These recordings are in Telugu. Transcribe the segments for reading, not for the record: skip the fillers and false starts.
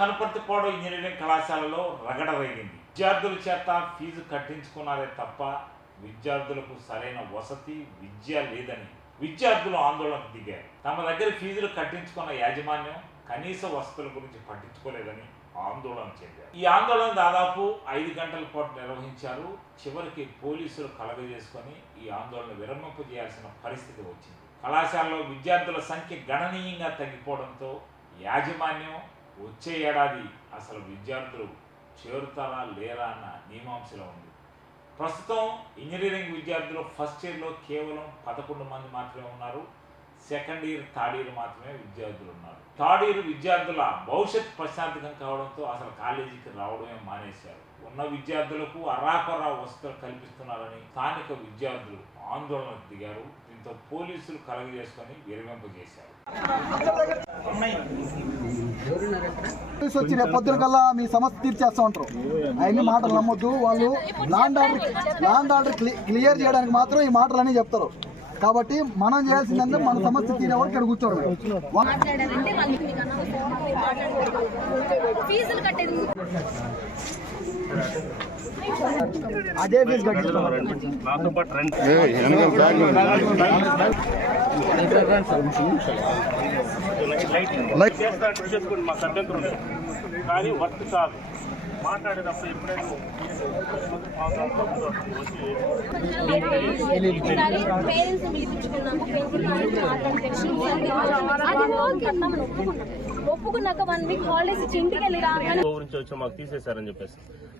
కనపర్తిపాడు ఇంజనీరింగ్ కళాశాలలో రగడ రేగింది. విద్యార్థుల చేత ఫీజు కట్టించుకున్నారే తప్ప విద్యార్థులకు సరైన వసతి విద్య లేదని విద్యార్థులు ఆందోళనకు దిగారు. తమ దగ్గర ఫీజులు కట్టించుకున్న యాజమాన్యం కనీస వసతుల గురించి పట్టించుకోలేదని ఆందోళన చెందారు. ఈ ఆందోళన దాదాపు 5 గంటల పాటు నిర్వహించారు. చివరికి పోలీసులు కలగజేసుకొని ఈ ఆందోళన విరమింపజేయాల్సిన పరిస్థితి వచ్చింది. కళాశాలలో విద్యార్థుల సంఖ్య గణనీయంగా తగ్గిపోవడంతో యాజమాన్యం వచ్చే ఏడాది అసలు విద్యార్థులు చేరుతారా లేరా అన్న మీమాంసలో ఉంది. ప్రస్తుతం ఇంజనీరింగ్ విద్యార్థులు ఫస్ట్ ఇయర్లో కేవలం 11 మంది మాత్రమే ఉన్నారు. సెకండ్ ఇయర్ థర్డ్ ఇయర్ మాత్రమే విద్యార్థులు ఉన్నారు. థర్డ్ ఇయర్ విద్యార్థుల భవిష్యత్ ప్రశాంతకం కావడంతో అసలు కాలేజీకి రావడమే మానేశారు. ఉన్న విద్యార్థులకు అరాకొరా వసతులు కల్పిస్తున్నారని స్థానిక విద్యార్థులు ఆందోళనకు దిగారు. దీంతో పోలీసులు కలగజేసుకొని విరమింపజేశారు. వచ్చిన పొద్దున కల్లా మీ సమస్య తీర్చేస్తూ ఉంటారు. అవన్నీ మాటలు నమ్మొద్దు. వాళ్ళు ల్యాండ్ ఆర్డర్ క్లియర్ చేయడానికి మాత్రం ఈ మాటలన్నీ చెప్తారు. కాబట్టి మనం చేయాల్సిందంటే మన సమస్య తీరేవాడు ఇక్కడ కూర్చోవడం. అదే ఫీజు కానీ వర్క్ కాదు. మాట్లాడేటప్పుడు ఎప్పుడైనా ఒప్పుకున్నాక 1 వీక్ హాలిడేస్ ఇచ్చి ఇంటికి వెళ్ళి గురించి వచ్చి మాకు తీసేశారని చెప్పేసి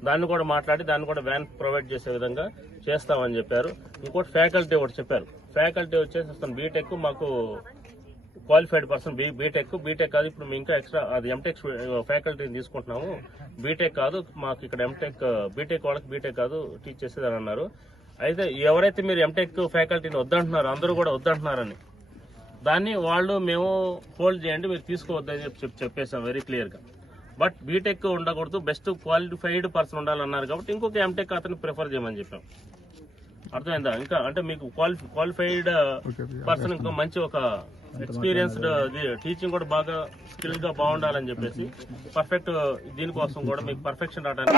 దాన్ని కూడా మాట్లాడి దాన్ని కూడా వ్యాన్ ప్రొవైడ్ చేసే విధంగా చేస్తామని చెప్పారు. ఇంకోటి ఫ్యాకల్టీ ఒకటి చెప్పారు. ఫ్యాకల్టీ వచ్చేసి వస్తాను బీటెక్ మాకు క్వాలిఫైడ్ పర్సన్ బీటెక్ కాదు. ఇప్పుడు మేము ఇంకా ఎక్స్ట్రా అది ఎంటెక్ ఫ్యాకల్టీని తీసుకుంటున్నాము. బీటెక్ కాదు మాకు ఇక్కడ బీటెక్ వాళ్ళకి బీటెక్ కాదు టీచ్ చేసేదని అన్నారు. అయితే ఎవరైతే మీరు ఎంటెక్ ఫ్యాకల్టీని వద్దంటున్నారో అందరూ కూడా వద్దంటున్నారని దాన్ని మేము హోల్డ్ చేయండి, మీరు తీసుకోవద్దని చెప్పేసాం వెరీ క్లియర్గా. బట్ బీటెక్ ఉండకూడదు, బెస్ట్ క్వాలిఫైడ్ పర్సన్ ఉండాలన్నారు. కాబట్టి ఇంకొక ఎంటెక్ అతను ప్రిఫర్ చేయమని చెప్పాం. అర్థమైందా? ఇంకా అంటే మీకు క్వాలిఫైడ్ పర్సన్ ఇంకా మంచి ఒక ఎక్స్పీరియన్స్డ్ టీచింగ్ కూడా బాగా స్కిల్ గా బాగుండాలని చెప్పేసి పర్ఫెక్ట్ దీనికోసం కూడా మీకు పర్ఫెక్షన్ రావడానికి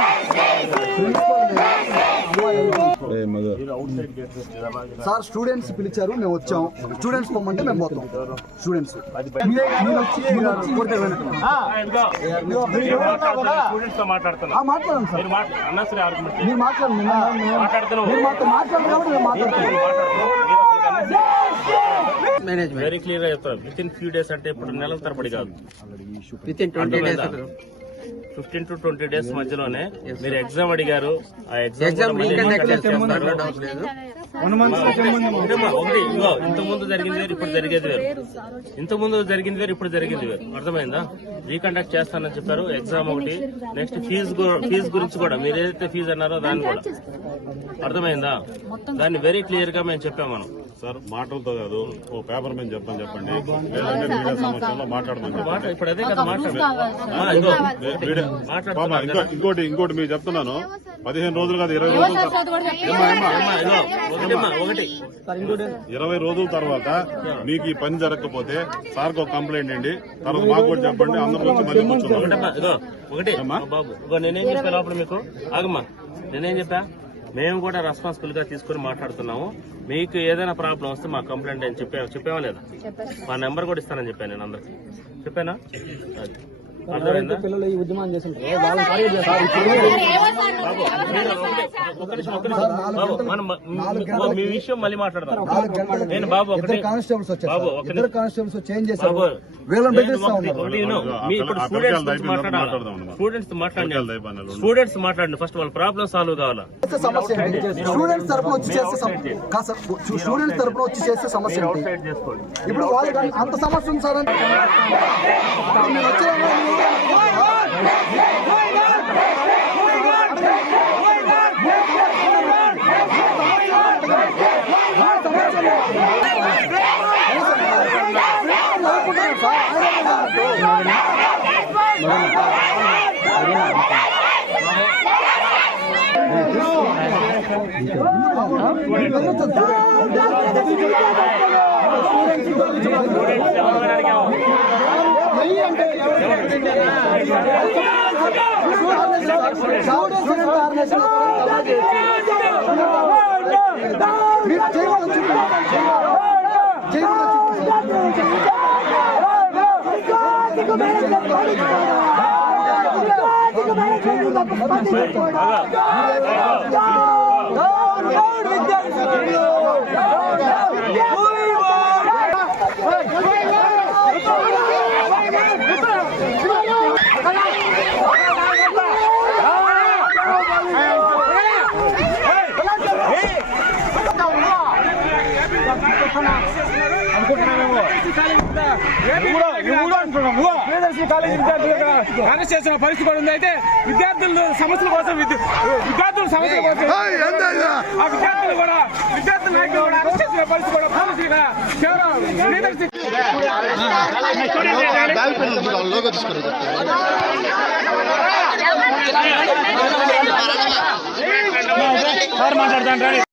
సార్ స్టూడెంట్స్ పిలిచారు, మేము వచ్చాం. స్టూడెంట్స్ పొమ్మంటే మేము పోతాం. స్టూడెంట్స్ వెరీ క్లియర్ గా చెప్తారు. విత్ ఇన్ ఫ్యూ డేస్ అంటే ఇప్పుడు నెలల తరబడి కాదు, 15 to 20 డేస్ మధ్యలోనే మీరు ఎగ్జామ్ అడిగారు. ఆ ఎగ్జామ్ ఇంతకుముందు జరిగింది వేరు, ఇప్పుడు జరిగేది వేరు. ఇంతకుముందు జరిగింది వేరు, ఇప్పుడు జరిగింది వేరు. అర్థమైందా? రీకండక్ట్ చేస్తానని చెప్పారు. ఎగ్జామ్ ఒకటి, నెక్స్ట్ ఫీజు గురించి కూడా మీరు ఏదైతే ఫీజు అన్నారో దాన్ని కూడా అర్థమైందా? దాన్ని వెరీ క్లియర్ గా మేము చెప్పాం. మనం సార్ మాటలతో కాదు, ఓ పేపర్ మీద చెప్పండి. ఇప్పుడు అదే కదా ఇంకోటి మీరు చెప్తున్నాను. 15 రోజులు కాదు 20 రోజుల తర్వాత మీకు ఈ పని జరగకపోతే సార్కి ఒక కంప్లైంట్ అండి, తర్వాత మాకు కూడా చెప్పండి. అందరి నుంచి మళ్ళీ ఒకటి బాబు నేనేం చెప్పా లోపల మీకు ఆగమ్మా, నేనేం చెప్పా? మేము కూడా రెస్పాన్సిబుల్ గా తీసుకుని మాట్లాడుతున్నాము. మీకు ఏదైనా ప్రాబ్లం వస్తే మా కంప్లైంట్ అని చెప్పామా లేదా? మా నెంబర్ కూడా ఇస్తానని చెప్పాను. నేను అందరికి చెప్పానా? పిల్లలు ఈ ఉద్యమం చేసిన మీ విషయం మళ్ళీ మాట్లాడతాను. నేను బాబు కానిస్టేబుల్స్ వచ్చారు, కానిస్టేబుల్స్ చేంజ్ చేశారు. వీళ్ళని బెదిరిస్తా ఉన్నారు. ఇప్పుడు స్టూడెంట్స్ మాట్లాడండి. ఫస్ట్ వాళ్ళ ప్రాబ్లం సాల్వ్ కావాలా? సమస్య స్టూడెంట్స్ తరపున వచ్చి చేసే స్టూడెంట్స్ తరపున వచ్చి చేసే సమస్య ఇప్పుడు వాళ్ళకి అంత సమస్య ఉంది సార్. మీరు వచ్చే కాలేజీ విద్యార్థులుగా అరెస్ట్ చేసిన పరిస్థితి కూడా ఉంది. అయితే విద్యార్థుల సమస్యల కోసం విద్యార్థుల సమస్యల కోసం ఆ విద్యార్థులు కూడా విద్యార్థుల నాయకులు కూడా అరెస్ట్ చేసిన పరిస్థితి కూడా పోలీసులుగా మాట్లాడతాను.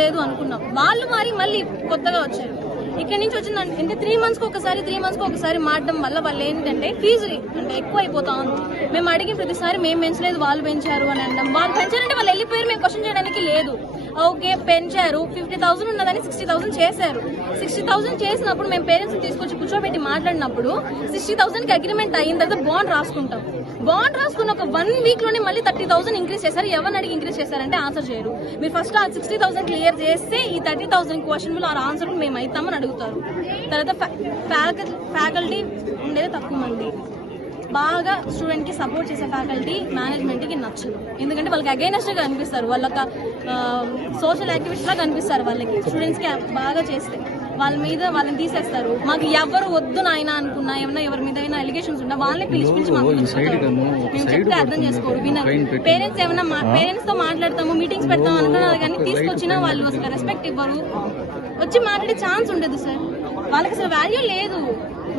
లేదు అనుకున్నాం. వాళ్ళు మళ్ళీ కొత్తగా వచ్చారు. ఇక్కడ నుంచి వచ్చిందంటే అంటే 3 months కి ఒకసారి మారడం వల్ల వాళ్ళు ఏంటంటే ఫీజు అంటే ఎక్కువ అయిపోతా ఉంది. మేము అడిగిన ప్రతిసారి మేము పెంచలేదు వాళ్ళు పెంచారు అని అన్నాం. వాళ్ళు పెంచారంటే వాళ్ళు వెళ్ళిపోయారు, మేము క్వశ్చన్ చేయడానికి లేదు. ఓకే పెంచారు, 50,000 ఉన్నదని 60,000 చేశారు. 60,000 చేసినప్పుడు మేము పేరెంట్స్ తీసుకొచ్చి కూర్చోబెట్టి మాట్లాడినప్పుడు 60,000 కి అగ్రిమెంట్ అయిన తర్వాత బాండ్ రాసుకుంటాం. బాండ్ రాసుకున్న ఒక 1 week లోనే మళ్ళీ 30,000 ఇంక్రీజ్ చేశారు. ఎవరిని అడిగి ఇంక్రీజ్ చేశారంటే ఆన్సర్ చేయరు. మీరు ఫస్ట్ ఆ 60,000 క్లియర్ చేస్తే ఈ 30,000 క్వశ్చన్ ఆ ఆన్సర్ మేము అవుతామని అడుగుతారు. తర్వాత ఫ్యాకల్టీ ఉండేది తక్కువ మంది. బాగా స్టూడెంట్ కి సపోర్ట్ చేసే ఫ్యాకల్టీ మేనేజ్మెంట్ కి నచ్చదు. ఎందుకంటే వాళ్ళకి అగైనెస్ట్ గా కనిపిస్తారు, వాళ్ళకి సోషల్ యాక్టివిస్ట్ లా కనిపిస్తారు. వాళ్ళకి స్టూడెంట్స్ కి బాగా చేస్తే వాళ్ళని తీసేస్తారు. మాకు ఎవరు వద్దు నాయన అనుకున్నా, ఏమన్నా ఎవరి మీద అయినా ఎలిగేషన్స్ ఉన్నా వాళ్ళని పిలిచి మాకు మేము చెప్తే అర్థం చేసుకోరు, వినరు. పేరెంట్స్ ఏమన్నా పేరెంట్స్ తో మాట్లాడతాము, మీటింగ్స్ పెడతాము అనుకున్నారు కానీ తీసుకొచ్చినా వాళ్ళు అసలు రెస్పెక్ట్ ఇవ్వరు. వచ్చి మాట్లాడే ఛాన్స్ ఉండదు సార్. వాళ్ళకి అసలు వాల్యూ లేదు.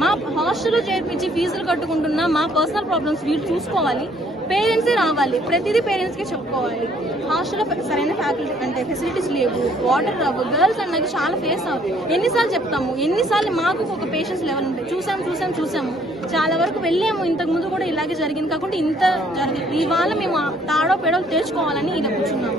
మా హాస్టల్లో చేర్పించి ఫీజులు కట్టుకుంటున్నా మా పర్సనల్ ప్రాబ్లమ్స్ వీళ్ళు చూసుకోవాలి. పేరెంట్సే రావాలి, ప్రతిదీ పేరెంట్స్ కే చెప్పుకోవాలి. హాస్టల్లో సరైన ఫ్యాకల్టీ అంటే ఫెసిలిటీస్ లేవు, వాటర్ రావు, గర్ల్స్ అన్నది చాలా ఫేస్ అవుతుంది. ఎన్నిసార్లు చెప్తాము, ఎన్నిసార్లు మాకు ఒక పేషెన్స్ లెవెల్ ఉంటాయి. చూసాము చాలా వరకు వెళ్ళాము. ఇంతకు ముందు కూడా ఇలాగే జరిగింది కాకుండా ఇంత జరిగింది. ఇవాళ మేము తాడో పేడో తెచ్చుకోవాలని ఇలా కూర్చున్నాము.